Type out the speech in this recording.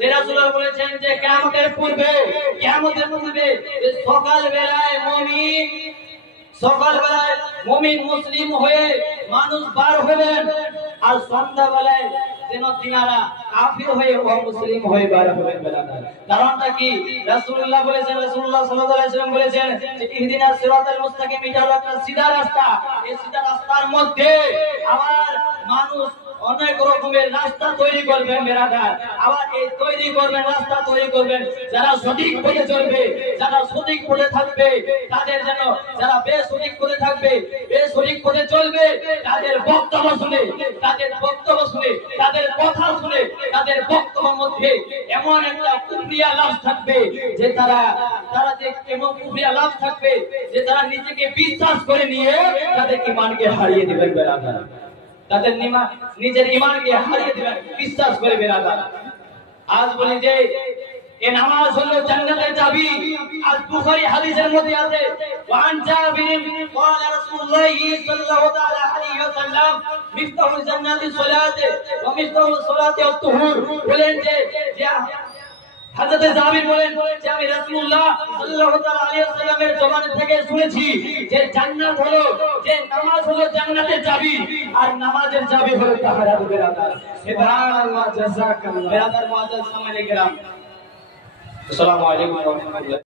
যে রাসূলুল্লাহ বলেছেন যে কিয়ামতের পূর্বে যে সকালবেলায় মুসলিম হয়ে মানুষ বার হবেন, আর সন্ধ্যাবেলায় যেন তিনারা কাফির হয়ে অমুসলিম হয়ে বার হবেন। কারণটা কি? রাসূলুল্লাহ সাল্লাল্লাহু আলাইহি ওয়াসাল্লাম বলেছেন যে ইহদিনাস সিরাতাল মুস্তাকিম, এটা হলো একটা সিধা রাস্তা। এই সিধা রাস্তার মধ্যে আবার মানুষ অনেক রকমের রাস্তা তৈরি করবেন বেরাদার। আবার এই রাস্তা তৈরি করবেন যারা সঠিক পথে চলবে, যারা সঠিক পথে থাকবে, তাদের যেন যারা বেসঠিক পথে চলবে তাদের বক্তব্য শুনে, তাদের কথা শুনে, তাদের বক্তব্যের মধ্যে এমন একটা কুফরিয়া লাভ থাকবে যে তারা যে এমন কুফরিয়া লাভ থাকবে যে তারা নিজেকে বিশ্বাস করে নিয়ে তাদের ঈমানকে হারিয়ে দিবেন বেরাদার। তাদের নিজের ঈমানকে হারিয়ে দিবেন বিশ্বাস করে বেরাদার। আজ বলি যে এই নামাজ হলো জান্নাতের চাবি। আজ বুখারী হাদিসের মধ্যে আছে ওয়ান জাবির قال رسول الله صلى الله عليه وسلم মিফতাহুল জান্নাতি সালাতে ওয়া মিফতাহুল সালাতি আত-তুহুর। বলেন যে হযরত জাবির বলেন যে আমি রাসূলুল্লাহ সাল্লাল্লাহু আলাইহি ওয়াসাল্লামের জবান থেকে শুনেছি যে জান্নাত হলো, যে নামাজ হলো জান্নাতের চাবি, আর নামাজের চাবি হলো তাহারাত বেরাদার। সুবহানাল্লাহ, জাযাকাল্লাহ। বেরাদার মুআজ্জাজ সামাইয়ে কেরাম, আসসালামু আলাইকুম ওয়া রাহমাতুল্লাহ।